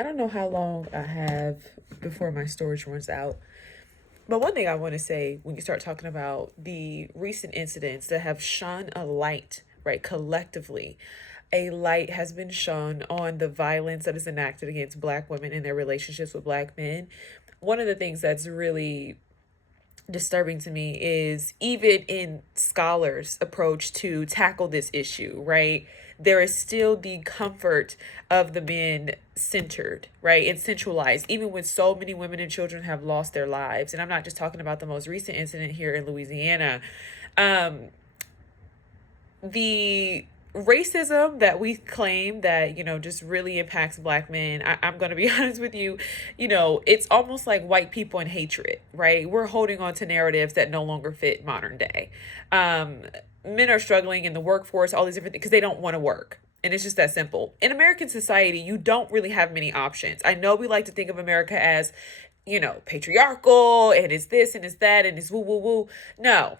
I don't know how long I have before my storage runs out. But one thing I want to say when you start talking about the recent incidents that have shone a light, right, collectively, a light has been shone on the violence that is enacted against Black women in their relationships with Black men. One of the things that's really disturbing to me is even in scholars' approach to tackle this issue, right? There is still the comfort of the men centered, right? And centralized, even when so many women and children have lost their lives. And I'm not just talking about the most recent incident here in Louisiana. Um, the racism that we claim that just really impacts Black men, I'm going to be honest with you, it's almost like white people and hatred, right? We're holding on to narratives that no longer fit modern day. Men are struggling in the workforce, all these different things, because they don't want to work. And it's just that simple. In American society, you don't really have many options. I know we like to think of America as patriarchal, and it's this and it's that and it's woo woo woo. No,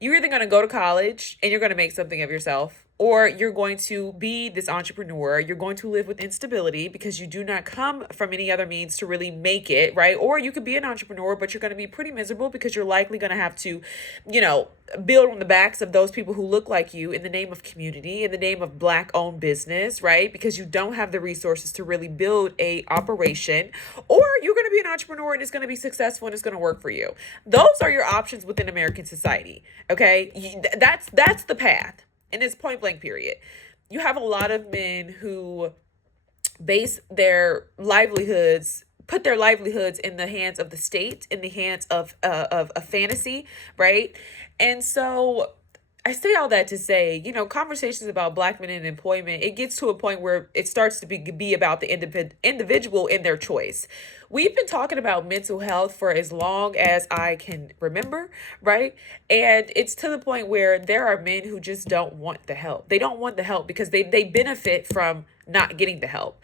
you're either going to go to college and you're going to make something of yourself, or you're going to be this entrepreneur. You're going to live with instability because you do not come from any other means to really make it, right? Or you could be an entrepreneur, but you're going to be pretty miserable because you're likely going to have to, build on the backs of those people who look like you in the name of community, in the name of Black owned business, right? Because you don't have the resources to really build a operation, or you're going to be an entrepreneur and it's going to be successful and it's going to work for you. Those are your options within American society. Okay. That's the path. And it's point blank period. You have a lot of men who base their livelihoods, put their livelihoods in the hands of the state, in the hands of a fantasy, right? And so I say all that to say, conversations about Black men and employment, it gets to a point where it starts to be about the individual in their choice. We've been talking about mental health for as long as I can remember, right? And it's to the point where there are men who just don't want the help. They don't want the help because they benefit from not getting the help.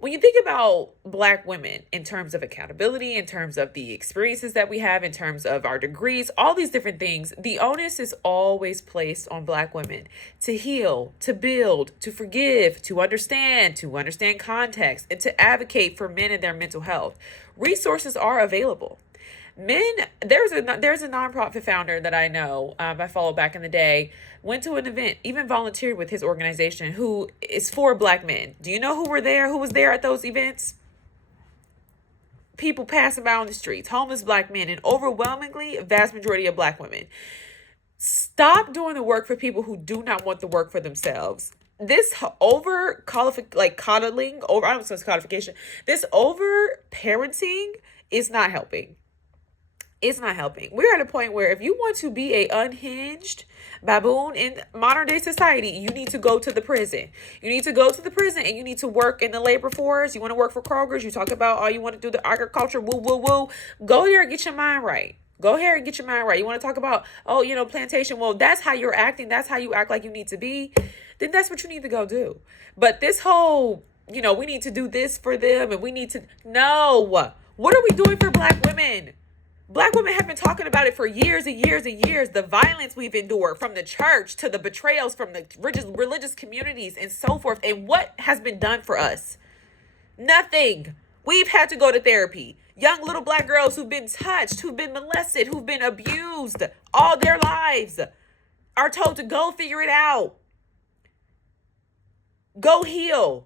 When you think about Black women in terms of accountability, in terms of the experiences that we have, in terms of our degrees, all these different things, the onus is always placed on Black women to heal, to build, to forgive, to understand context, and to advocate for men and their mental health. Resources are available. Men, there's a nonprofit founder that I know, I followed back in the day, went to an event, even volunteered with his organization, who is for Black men. Do you know who was there at those events? People passing by on the streets, homeless Black men, and overwhelmingly a vast majority of Black women. Stop doing the work for people who do not want the work for themselves. This coddling, over, I don't know if it's codification, this over parenting is not helping. It's not helping. We're at a point where if you want to be a unhinged baboon in modern day society, you need to go to the prison. You need to go to the prison and you need to work in the labor force. You want to work for Kroger's. You talk about, oh, you want to do the agriculture, woo, woo, woo. Go there and get your mind right. Go here and get your mind right. You want to talk about, plantation. Well, that's how you're acting. That's how you act like you need to be. Then that's what you need to go do. But this whole, we need to do this for them and we need to, no. What are we doing for Black women? Black women have been talking about it for years and years and years. The violence we've endured from the church to the betrayals from the religious communities and so forth. And what has been done for us? Nothing. We've had to go to therapy. Young little Black girls who've been touched, who've been molested, who've been abused all their lives are told to go figure it out. Go heal.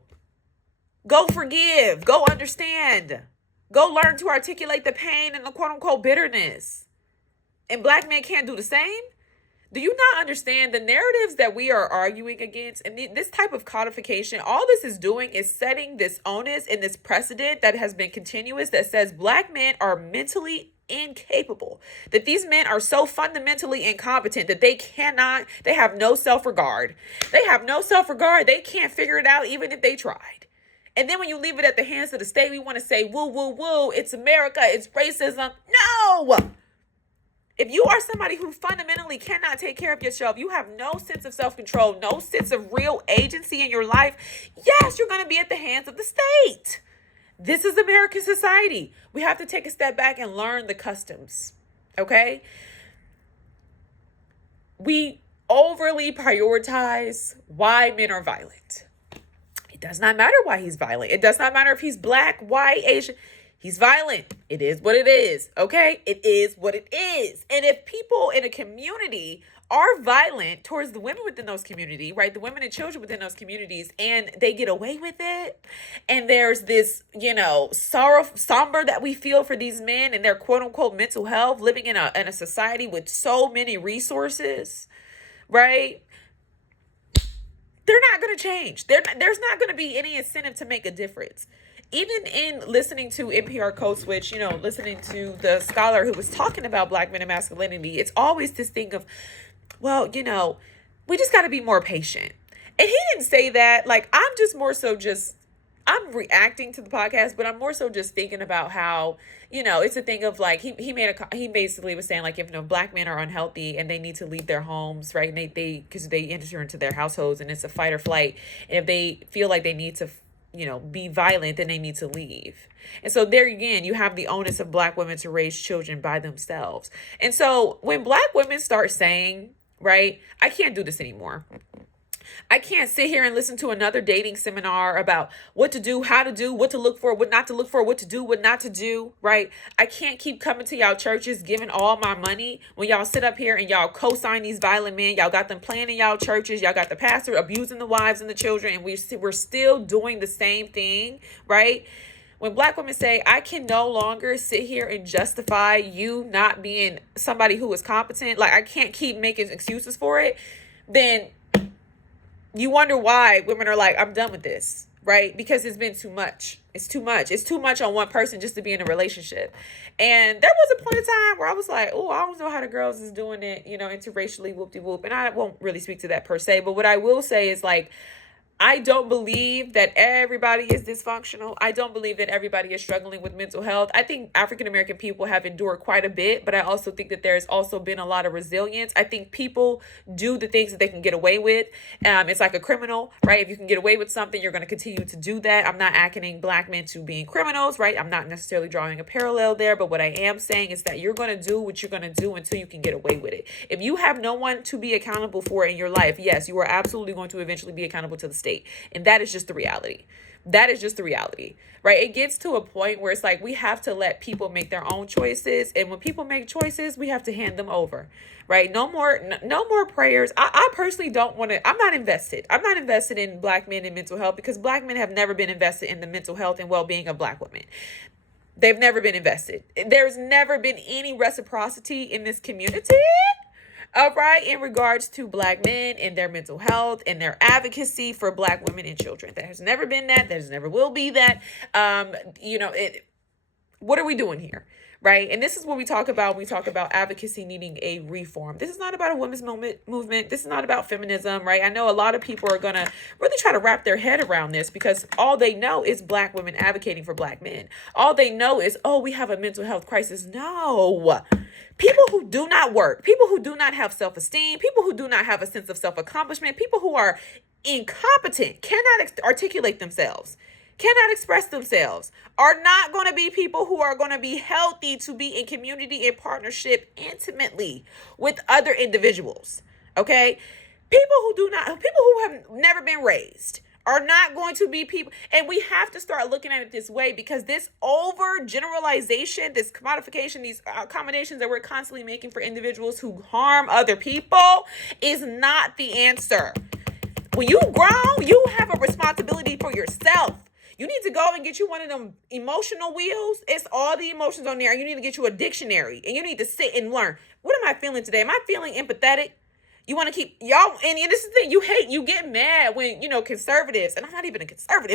Go forgive. Go understand. Go learn to articulate the pain and the quote unquote bitterness. And Black men can't do the same? Do you not understand the narratives that we are arguing against? And this type of codification, all this is doing is setting this onus and this precedent that has been continuous that says Black men are mentally incapable, that these men are so fundamentally incompetent that they have no self-regard. They have no self-regard. They can't figure it out even if they tried. And then when you leave it at the hands of the state, we want to say, woo, woo, woo, it's America, it's racism. No! If you are somebody who fundamentally cannot take care of yourself, you have no sense of self-control, no sense of real agency in your life, yes, you're going to be at the hands of the state. This is American society. We have to take a step back and learn the customs, okay? We overly prioritize why men are violent. does not matter why he's violent. It does not matter if he's black, white, Asian. He's violent. It is what it is. Okay? It is what it is. And if people in a community are violent towards the women within those communities, right? The women and children within those communities, and they get away with it. And there's this, somber that we feel for these men and their quote unquote mental health, living in a society with so many resources, right? They're not going to change. There's not going to be any incentive to make a difference. Even in listening to NPR Code Switch, listening to the scholar who was talking about black men and masculinity, it's always this thing of, well, we just got to be more patient. And he didn't say that. Like, I'm reacting to the podcast, but I'm more so just thinking about how, it's a thing of like, he basically was saying like, if black men are unhealthy and they need to leave their homes, right? And because they enter into their households and it's a fight or flight. And if they feel like they need to, be violent, then they need to leave. And so there again, you have the onus of black women to raise children by themselves. And so when black women start saying, right, I can't do this anymore. I can't sit here and listen to another dating seminar about what to do, how to do, what to look for, what not to look for, what to do, what not to do, right? I can't keep coming to y'all churches, giving all my money when y'all sit up here and y'all co-sign these violent men. Y'all got them playing in y'all churches. Y'all got the pastor abusing the wives and the children. And we're still doing the same thing, right? When black women say, I can no longer sit here and justify you not being somebody who is competent, like I can't keep making excuses for it, then you wonder why women are like, I'm done with this, right? Because it's been too much. It's too much. It's too much on one person just to be in a relationship. And there was a point in time where I was like, oh, I don't know how the girls is doing it, interracially, whoop-de-whoop. And I won't really speak to that per se. But what I will say is like, I don't believe that everybody is dysfunctional. I don't believe that everybody is struggling with mental health. I think African-American people have endured quite a bit, but I also think that there's also been a lot of resilience. I think people do the things that they can get away with. It's like a criminal, right? If you can get away with something, you're going to continue to do that. I'm not acconing black men to being criminals, right? I'm not necessarily drawing a parallel there, but what I am saying is that you're going to do what you're going to do until you can get away with it. If you have no one to be accountable for in your life, yes, you are absolutely going to eventually be accountable to the state. And that is just the reality. That is just the reality, right? It gets to a point where it's like we have to let people make their own choices. And when people make choices, we have to hand them over, right? No more prayers. I personally don't want to, I'm not invested in black men and mental health because black men have never been invested in the mental health and well-being of black women. They've never been invested. There's never been any reciprocity in this community. Right, in regards to black men and their mental health and their advocacy for black women and children. There has never been that. There's never will be that. What are we doing here? Right. And this is what we talk about. We talk about advocacy needing a reform. This is not about a women's movement. This is not about feminism. Right. I know a lot of people are going to really try to wrap their head around this because all they know is black women advocating for black men. All they know is, oh, we have a mental health crisis. No. People who do not work, people who do not have self-esteem, people who do not have a sense of self-accomplishment, people who are incompetent, cannot articulate themselves, cannot express themselves, are not going to be people who are going to be healthy to be in community and partnership intimately with other individuals. Okay? People who have never been raised are not going to be people. And we have to start looking at it this way because this overgeneralization, this commodification, these accommodations that we're constantly making for individuals who harm other people is not the answer. When you grow, you have a responsibility for yourself. You need to go and get you one of them emotional wheels. It's all the emotions on there. You need to get you a dictionary and you need to sit and learn. What am I feeling today? Am I feeling empathetic? You want to keep y'all, and this is the thing, you get mad when, conservatives, and I'm not even a conservative,